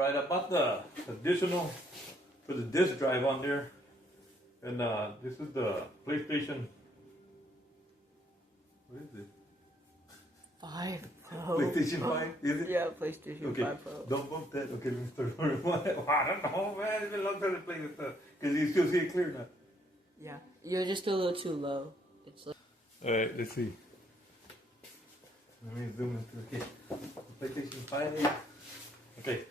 Alright, I bought the additional for the disk drive on there. And this is the PlayStation. What is it? 5 Pro. PlayStation 5? Is it? Yeah, PlayStation 5 Pro. Don't bump that. Okay, let me start over. I don't know, man. It's been a long time to play this stuff. Because you still see it clear now. Yeah. You're just a little too low. It's like... Alright, let's see. Let me zoom into PlayStation 5. Okay.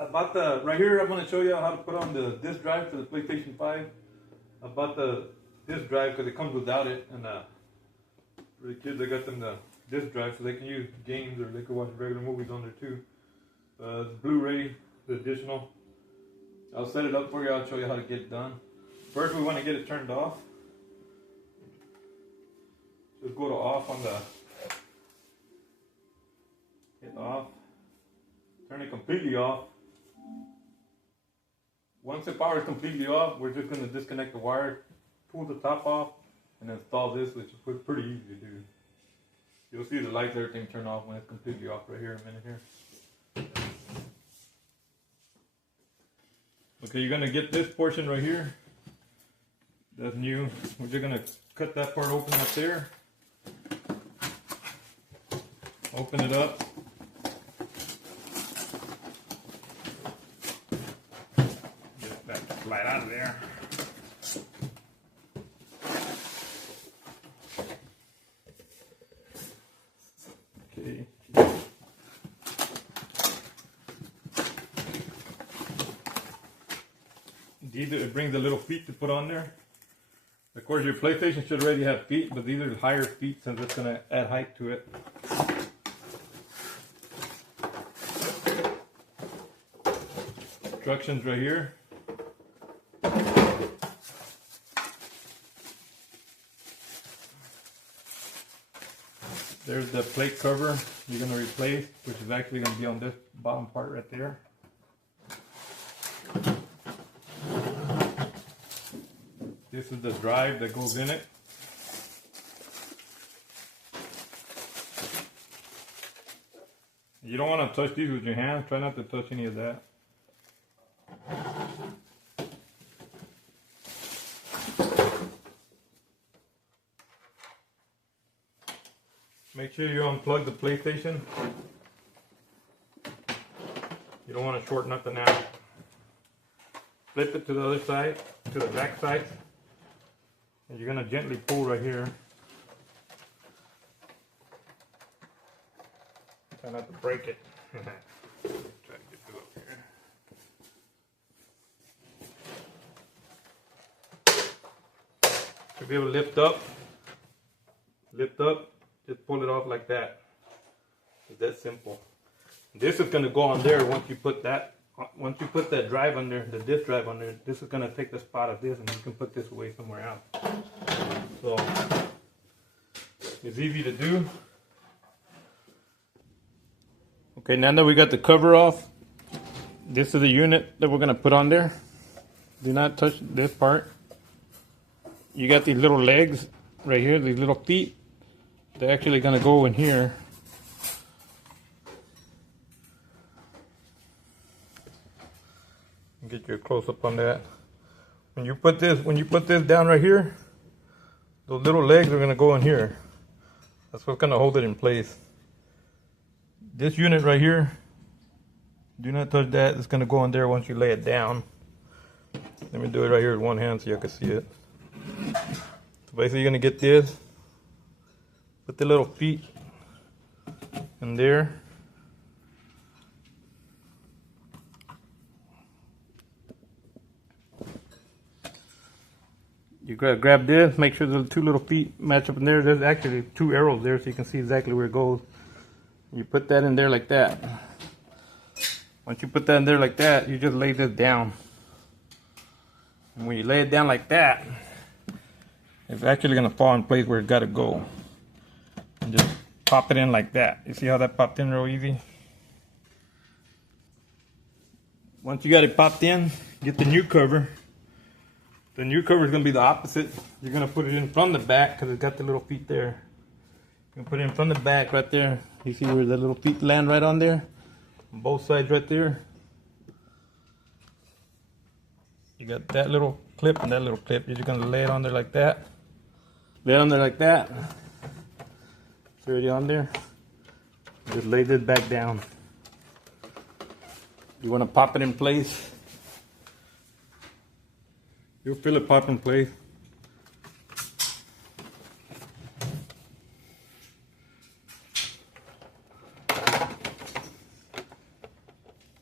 I bought the, right here I'm going to show you how to put on the disk drive for the PlayStation 5. I bought the disk drive because it comes without it. And for the kids, I got them the disk drive so they can use games or they can watch regular movies on there too. It's Blu-ray, the additional. I'll set it up for you. I'll show you how to get it done. First, we want to get it turned off. Just go to off on the, hit off. Turn it completely off. Once the power is completely off, we're just going to disconnect the wire, pull the top off, and install this, which is pretty easy to do. You'll see the lights, everything turn off when it's completely off right here in a minute here. Okay, you're going to get this portion right here. That's new. We're just going to cut that part open up there. Open it up. Get that light out of there. Okay. It brings the little feet to put on there. Of course, your PlayStation should already have feet, but these are higher feet since it's going to add height to it. Instructions right here. There's the plate cover you're going to replace, which is actually going to be on this bottom part right there. This is the drive that goes in it. You don't want to touch these with your hands. Try not to touch any of that. Make sure you unplug the PlayStation. You don't want to short nothing out. Flip it to the other side, to the back side. And you're going to gently pull right here. Try not to break it. Try to get through up here. You'll be able to lift up, just pull it off like that. It's that simple. This is going to go on there once you put that drive under, the disk drive under. This is going to take the spot of this and you can put this away somewhere else. So it's easy to do. Okay, now that we got the cover off, this is the unit that we're going to put on there. Do not touch this part. You got these little legs right here, these little feet. They're actually going to go in here. Get you a close up on that. When you put this down right here, those little legs are going to go in here. That's what's going to hold it in place. This unit right here, do not touch that. It's going to go in there once you lay it down. Let me do it right here with one hand so you can see it. So basically you're going to get this, put the little feet in there. You grab this, make sure the two little feet match up in there. There's actually two arrows there so you can see exactly where it goes. You put that in there like that. Once you put that in there like that, you just lay this down. And when you lay it down like that, it's actually going to fall in place where it's got to go. And just pop it in like that. You see how that popped in real easy? Once you got it popped in, get the new cover. The new cover is going to be the opposite. You're going to put it in front of the back because it's got the little feet there. You can put it in front of the back right there. You see where the little feet land right on there? on both sides right there. You got that little clip and that little clip. You're just gonna lay it on there like that. Lay it on there like that. It's already on there. Just lay this back down. You wanna pop it in place. You'll feel it pop in place.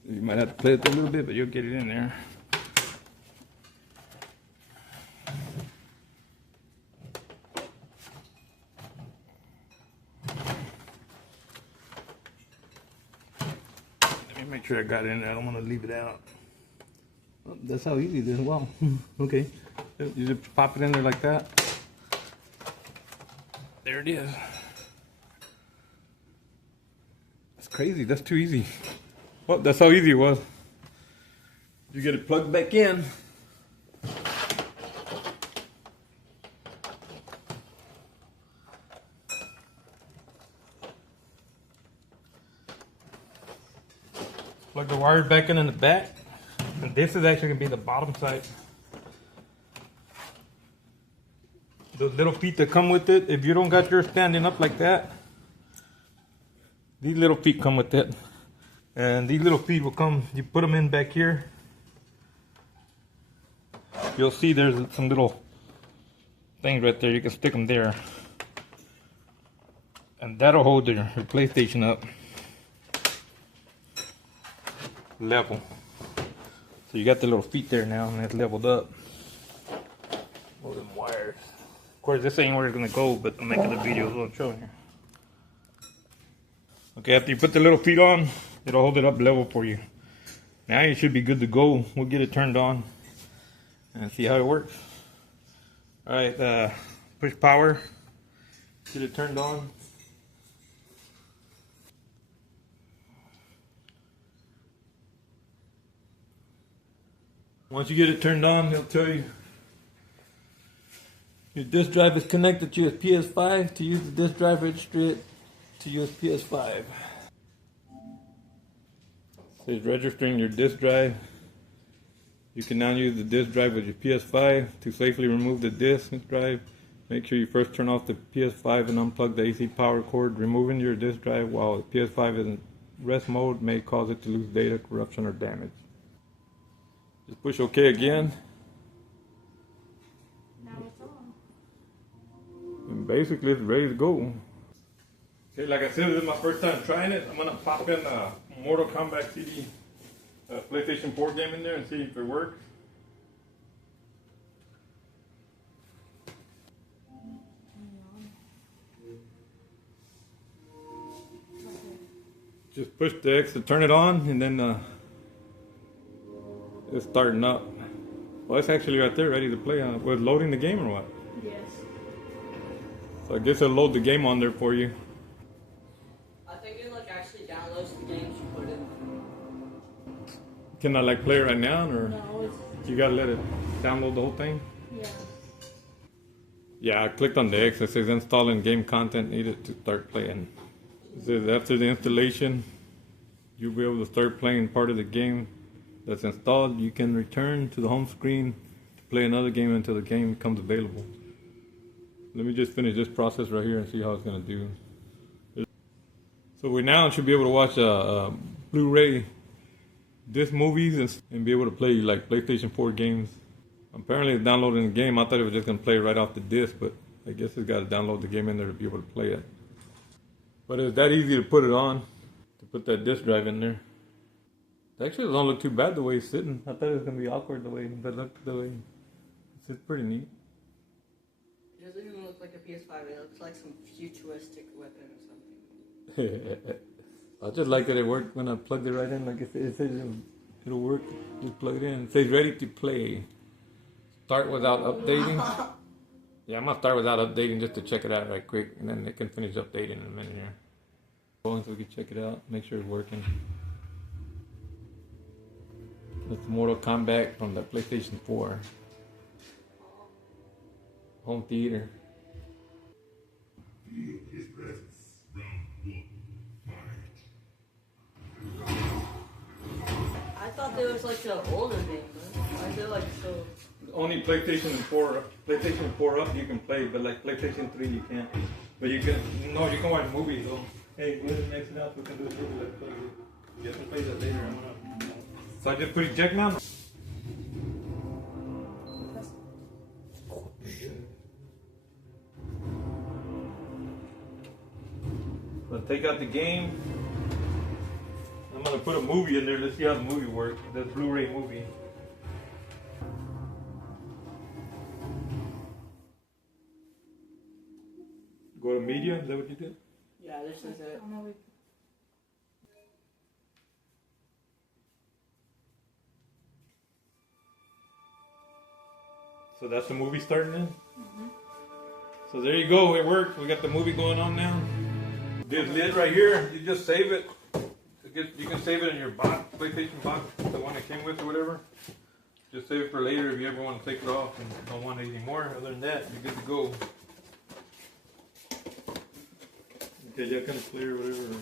You might have to play it a little bit, but you'll get it in there. Let me make sure I got it in there. I don't want to leave it out. Oh, that's how easy it is. Wow. Okay. You just pop it in there like that. There it is. That's crazy. That's too easy. Well, that's how easy it was. You get it plugged back in. Plug the wires back in the back. And this is actually going to be the bottom side. Those little feet that come with it, if you don't got yours standing up like that, these little feet come with it. And these little feet will come, you put them in back here. You'll see there's some little things right there, you can stick them there. And that'll hold your PlayStation up level. So you got the little feet there now and it's leveled up. All them wires. Of course this ain't where it's gonna go, but I'm making the video so I'm showing you. Okay, after you put the little feet on, it'll hold it up level for you. Now you should be good to go. We'll get it turned on and see how it works. Alright, push power. Get it turned on. Once you get it turned on, they'll tell you your disk drive is connected to your PS5. To use the disk drive, register it to use PS5. It says registering your disk drive. You can now use the disk drive with your PS5. To safely remove the disk drive, make sure you first turn off the PS5 and unplug the AC power cord. Removing your disk drive while the PS5 is in rest mode may cause it to lose data, corruption, or damage. Just push OK again. Now it's on. And basically it's ready to go. Okay, like I said, this is my first time trying it. I'm gonna pop in a Mortal Kombat CD PlayStation 4 game in there and see if it works. Just push the X to turn it on, and then it's starting up. Well, it's actually right there, ready to play. Was it loading the game or what? Yes. So I guess it'll load the game on there for you. I think it like actually downloads the games you put in. Can I like play it right now, or No, it's... you gotta let it download the whole thing? Yeah. Yeah, I clicked on the X. It says installing game content needed to start playing. It says after the installation, you'll be able to start playing part of the game that's installed. You can return to the home screen to play another game until the game becomes available. Let me just finish this process right here and see how it's gonna do. So we now should be able to watch Blu-ray disc movies and be able to play like PlayStation 4 games. Apparently it's downloading the game. I thought it was just gonna play right off the disc, but I guess it's got to download the game in there to be able to play it. But it's that easy to put it on, to put that disc drive in there. It actually doesn't look too bad the way it's sitting. I thought it was gonna be awkward the way, but look the way it's pretty neat. It doesn't even look like a PS5. It looks like some futuristic weapon or something. I just like that it worked when I plugged it right in. Like it says it'll work. Just plug it in. It says ready to play. Start without updating. Yeah, I'm gonna start without updating just to check it out right quick, and then it can finish updating in a minute here. So we can check it out, make sure it's working. That's Mortal Kombat from the PlayStation 4 home theater. Feel his presence. Round one. Fight. thought there was like the older game, but I feel like so. Only PlayStation 4 up you can play, but like PlayStation 3 you can't. But you can watch movies though. Hey, go ahead and exit out so we can do a movie. Let's play it. You have to play that later. So I just put eject now. So take out the game. I'm gonna put a movie in there. Let's see how the movie works. The Blu-ray movie. Go to media. Is that what you did? Yeah, this is it. So that's the movie starting then? Mm-hmm. So there you go, it worked. We got the movie going on now. This lid right here, you just save it. You can save it in your box, PlayStation box, the one it came with or whatever. Just save it for later if you ever want to take it off and don't want it anymore. Other than that, you're good to go. Okay, you can clear whatever.